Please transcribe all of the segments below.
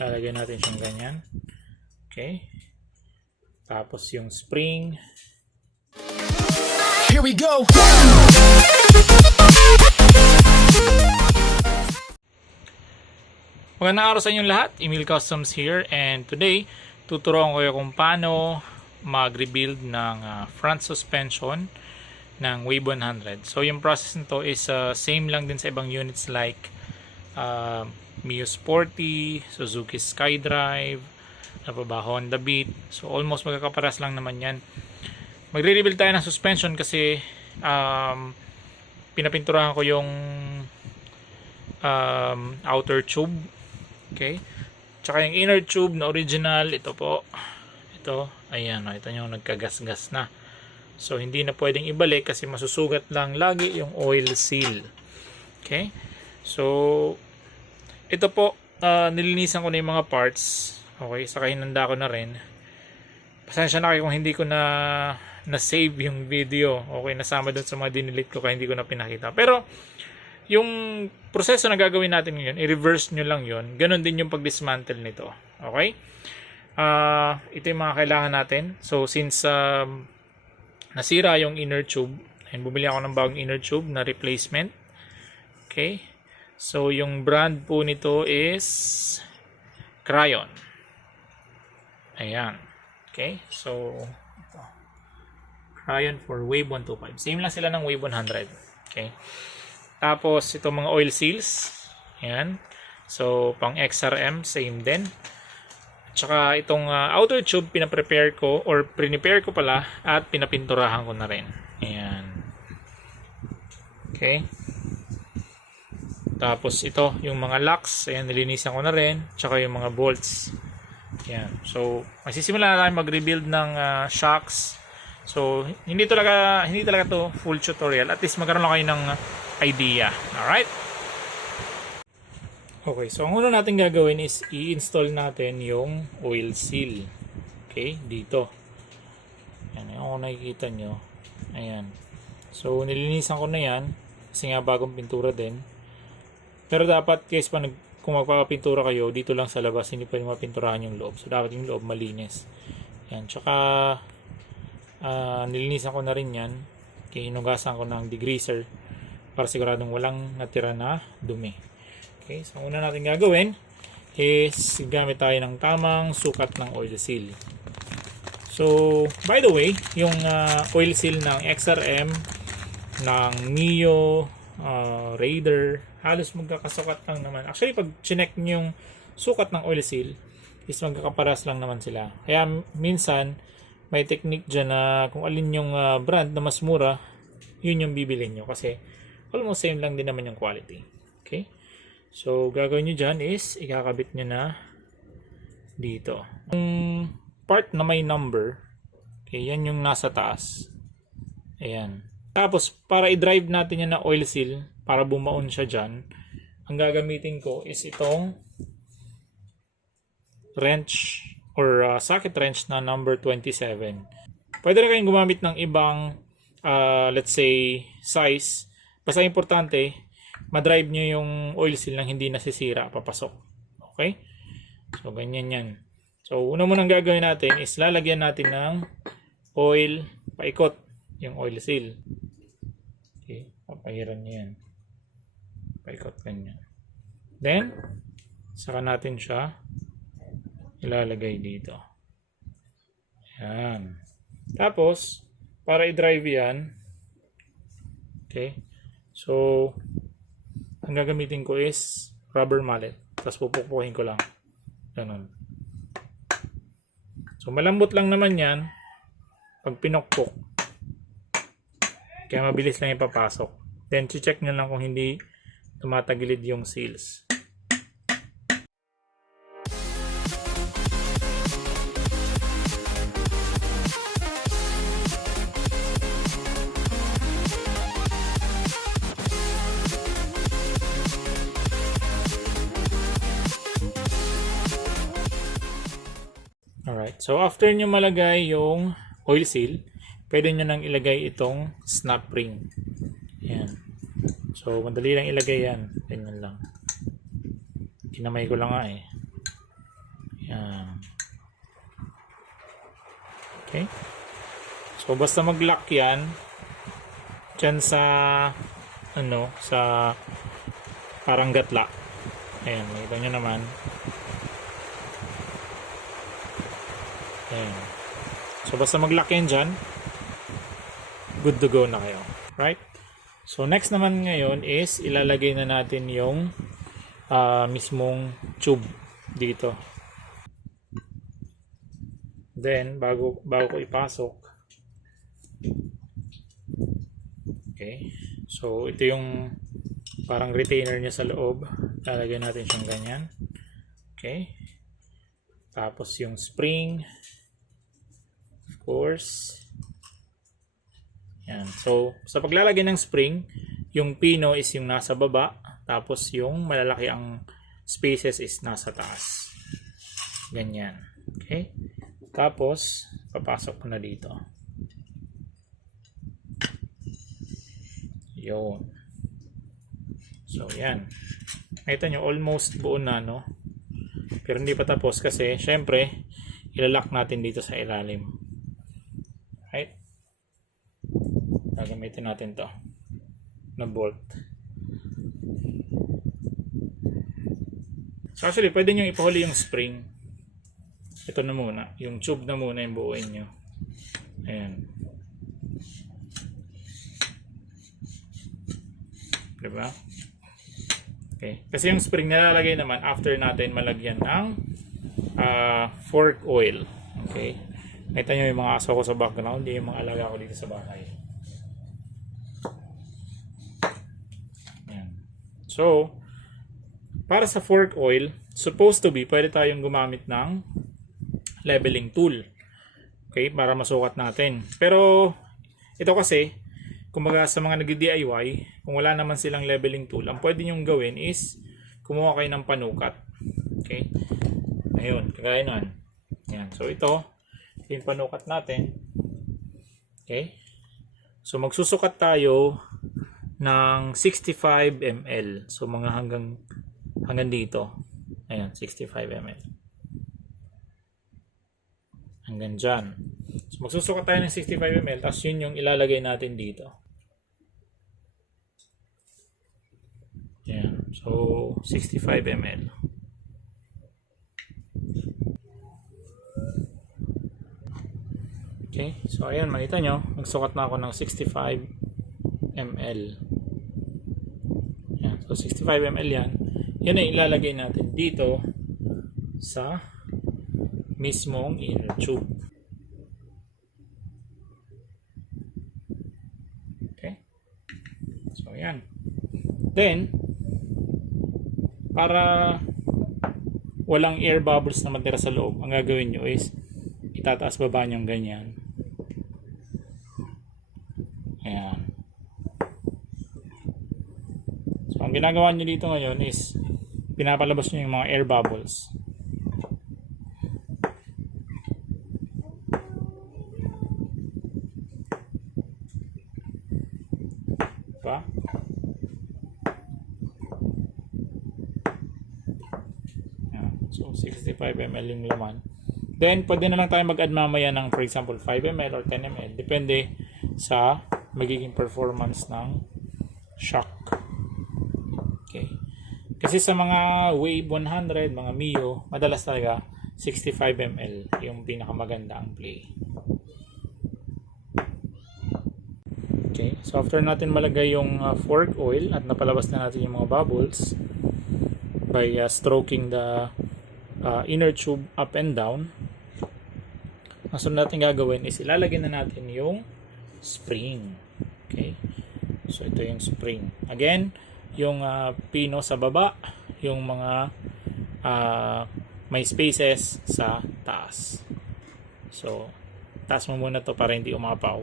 Lalagyan natin siyang ganyan. Okay. Tapos yung spring. Here we go. Magandang araw sa inyong lahat. Emil Customs here and today tuturuan ko kayo kung paano mag-rebuild ng ah, front suspension ng Wave 100. So yung process nito is ah, same lang din sa ibang units like uh, Mio Sporty, Suzuki SkyDrive, ano pa ba, Honda Beat. So almost magkakaparas lang naman yan. Magre-rebuild tayo ng suspension kasi um, pinapinturahan ko yung um, outer tube Okay. Tsaka yung inner tube na original, ito po. Ito, ayan, oh, ito yung nagkagas-gas na. So, hindi na pwedeng ibalik kasi masusugat lang lagi yung oil seal. Okay. So, ito po, ah, nilinisan ko na yung mga parts. Okay, saka hinanda ko na rin. Pasensya na kayo kung hindi ko na na-save yung video. Okay, nasama dun sa mga dinilit ko kaya hindi ko na pinakita. Pero, yung proseso na gagawin natin ngayon, i-reverse nyo lang yon Ganon din yung pag-dismantle nito. Okay? Ah, ito yung mga kailangan natin. So, since um, nasira yung inner tube, ayun, bumili ako ng bagong inner tube na replacement. Okay? So, yung brand po nito is Cryon. Ayan. Okay? So, ito. Cryon for Wave 125. Same lang sila ng Wave 100. Okay? Tapos, itong mga oil seals. Ayan. So, pang XRM, same din. Tsaka itong ah, outer tube, pinaprepare ko or prepare ko pala at pinapinturahan ko na rin. Ayan. Okay. Tapos ito, yung mga locks, ayan, nilinisan ko na rin. Tsaka yung mga bolts. Ayan. So, magsisimula na tayo mag-rebuild ng ah, shocks. So, hindi talaga hindi talaga to full tutorial. At least magkaroon lang kayo ng idea. Alright? Okay, so ang una natin gagawin is i-install natin yung oil seal. Okay, dito. Ayan, yung nakikita nyo. Ayan. So, nilinisan ko na yan. Kasi nga bagong pintura din. Pero dapat, guys, pa nag, kung magpapapintura kayo, dito lang sa labas, hindi pwedeng mapinturahan yung loob. So, dapat yung loob malinis. Ayan, tsaka, ah, nilinisan ko na rin yan. Okay, hinugasan ko ng degreaser para siguradong walang natira na dumi. Okay, so una natin gagawin is gamit tayo ng tamang sukat ng oil seal. So, by the way, yung ah, oil seal ng XRM, ng Mio, ah, Raider, halos magkakasukat lang naman. Actually, pag chinek nyo yung sukat ng oil seal, is magkakaparas lang naman sila. Kaya minsan, may technique dyan na kung alin yung ah, brand na mas mura, yun yung bibilin nyo. Kasi almost same lang din naman yung quality. Okay? So, gagawin nyo dyan is, ikakabit nyo na dito. Yung part na may number, okay, yan yung nasa taas. Ayan. Tapos, para i-drive natin yan na oil seal, para bumaon siya dyan, ang gagamitin ko is itong wrench or uh, socket wrench na number 27. Pwede rin kayong gumamit ng ibang, uh, let's say, size. Basta importante, madrive nyo yung oil seal nang hindi nasisira papasok. Okay? So, ganyan yan. So, una munang gagawin natin is lalagyan natin ng oil paikot yung oil seal. Okay, papahiran nyo yan. Paikot ganyan. Then, saka natin siya ilalagay dito. Yan. Tapos, para i-drive yan, okay, so, ang gagamitin ko is rubber mallet. Tapos pupukpukin ko lang. Ganun. So, malambot lang naman yan pag pinukpok. Kaya mabilis lang ipapasok. Then, check nyo lang kung hindi tumatagilid yung seals. Alright. So, after nyo malagay yung oil seal, pwede nyo nang ilagay itong snap ring. Yan. So, madali lang ilagay yan. Ganyan lang. Kinamay ko lang nga eh. Yan. Okay. So, basta mag-lock yan, dyan sa, ano, sa parang gatla. Ayan, makita nyo naman. Ayan. So, basta mag-lock yan dyan, good to go na kayo. Right? So, next naman ngayon is ilalagay na natin yung ah, mismong tube dito. Then, bago, bago ko ipasok, okay, so ito yung parang retainer niya sa loob. Lalagyan natin siyang ganyan. Okay. Tapos yung spring, of course. Yan. So, sa paglalagay ng spring, yung pino is yung nasa baba, tapos yung malalaki ang spaces is nasa taas. Ganyan. Okay? Tapos, papasok ko na dito. Yun. So, yan. Nakita nyo, almost buo na, no? Pero hindi pa tapos kasi, syempre, ilalak natin dito sa ilalim. Right? Gagamitin natin to na bolt. So actually, pwede nyo ipahuli yung spring. Ito na muna. Yung tube na muna yung buuin nyo. Ayan. Diba? Okay. Kasi yung spring nilalagay naman after natin malagyan ng ah, fork oil. Okay. Nakita nyo yung mga aso ko sa background, yung mga alaga ko dito sa bahay. Ayan. So, para sa fork oil, supposed to be, pwede tayong gumamit ng leveling tool. Okay, para masukat natin. Pero, ito kasi, kumbaga sa mga nag-DIY, kung wala naman silang leveling tool, ang pwede nyong gawin is, kumuha kayo ng panukat. Okay? Ayun, kagaya nun. Yan. So, ito, yung panukat natin. Okay? So, magsusukat tayo ng 65 ml. So, mga hanggang hanggang dito. Ayan, 65 ml. Hanggang dyan. So, magsusukat tayo ng 65 ml, tapos yun yung ilalagay natin dito. Ayan. So, 65 ml. Okay. So, ayan, makita nyo, nagsukat na ako ng 65 ml. So, 65 ml yan. Yan ay ilalagay natin dito sa mismong inner tube. Okay? So, yan. Then, para walang air bubbles na matira sa loob, ang gagawin nyo is itataas baba nyo ganyan. Ayan. So, ang ginagawa nyo dito ngayon is pinapalabas nyo yung mga air bubbles. Ayan. So, 65 ml yung laman. Then, pwede na lang tayo mag-add mamaya ng, for example, 5 ml or 10 ml. Depende sa magiging performance ng shock. Kasi sa mga Wave 100, mga Mio, madalas talaga 65 ml yung pinakamaganda ang play. Okay. So, after natin malagay yung uh, fork oil at napalabas na natin yung mga bubbles by uh, stroking the uh, inner tube up and down, ang sunod natin gagawin is ilalagay na natin yung spring. Okay? So, ito yung spring. Again, yung uh, pino sa baba, yung mga uh, may spaces sa taas. So, taas mo muna to para hindi umapaw.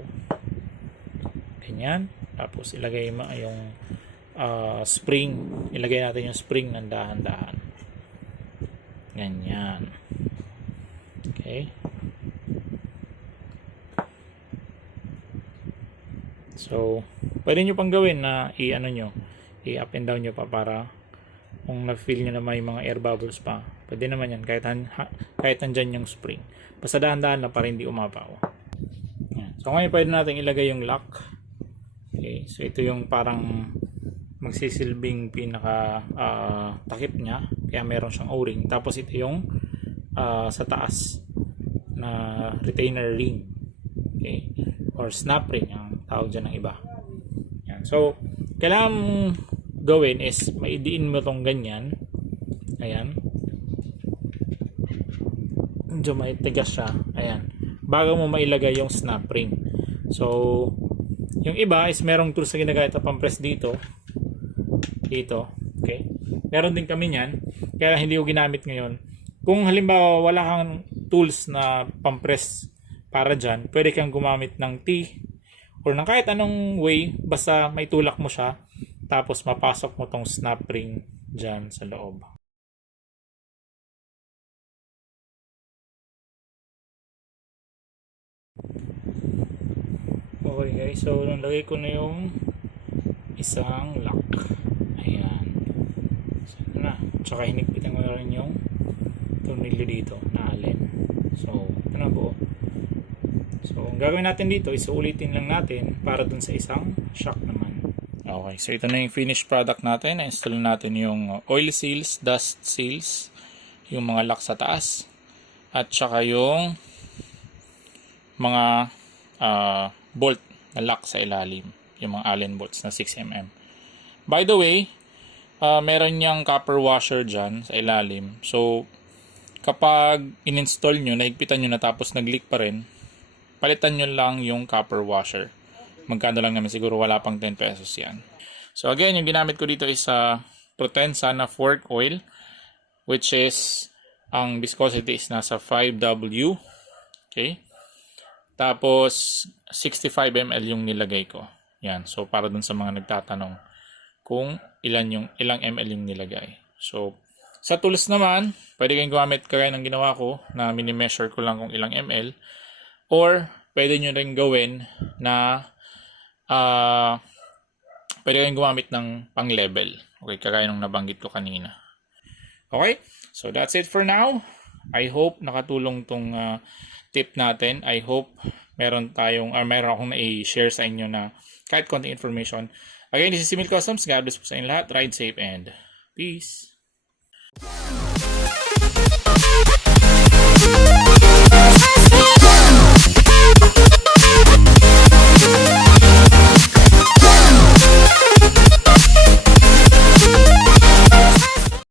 Ganyan. Tapos, ilagay mo yung uh, spring. Ilagay natin yung spring ng dahan-dahan. Ganyan. Okay. So, pwede nyo pang gawin na i-ano nyo, i-up and down nyo pa para kung na-feel nyo na may mga air bubbles pa, pwede naman yan kahit, han, ha, kahit nandyan yung spring. Basta dahan-dahan lang para hindi umapaw. So ngayon pwede natin ilagay yung lock. Okay, so ito yung parang magsisilbing pinaka ah, takip niya. Kaya meron siyang O-ring. Tapos ito yung ah, sa taas na retainer ring. Okay? Or snap ring ang tawag dyan ng iba. Yan. So, kailangan gawin is maidiin mo tong ganyan. Ayan. Medyo may tigas siya. Ayan. Bago mo mailagay yung snap ring. So, yung iba is merong tools na ginagamit na pampress dito. Dito. Okay. Meron din kami niyan. Kaya hindi ko ginamit ngayon. Kung halimbawa wala kang tools na pampress para dyan, pwede kang gumamit ng T or ng kahit anong way, basta may tulak mo siya, tapos mapasok mo tong snap ring dyan sa loob. Okay guys, so nalagay ko na yung isang lock. Ayan. So na. Tsaka hinigpitan ko na rin yung tornilyo dito na allen. So, ito na buo. So, ang gagawin natin dito is ulitin lang natin para dun sa isang shock naman. Okay, so ito na yung finished product natin. Na-install natin yung oil seals, dust seals, yung mga lock sa taas, at saka yung mga ah, bolt na lock sa ilalim. Yung mga Allen bolts na 6mm. By the way, ah, meron niyang copper washer dyan sa ilalim. So, kapag in-install nyo, nahigpitan nyo na tapos nag-leak pa rin, palitan nyo lang yung copper washer. Magkano lang naman siguro wala pang 10 pesos yan. So again, yung ginamit ko dito is sa Protensa na fork oil which is ang viscosity is nasa 5W. Okay? Tapos 65 ml yung nilagay ko. Yan. So para dun sa mga nagtatanong kung ilan yung ilang ml yung nilagay. So sa tools naman, pwede kayong gumamit kagaya ng ginawa ko na mini-measure ko lang kung ilang ml or pwede nyo rin gawin na ah pwede kayong gumamit ng pang-level. Okay, kagaya ng nabanggit ko kanina. Okay, so that's it for now. I hope nakatulong tong ah, tip natin. I hope meron tayong, or meron akong na-share sa inyo na kahit konting information. Again, this is Simil Customs. God bless po sa inyo lahat. Ride safe and peace.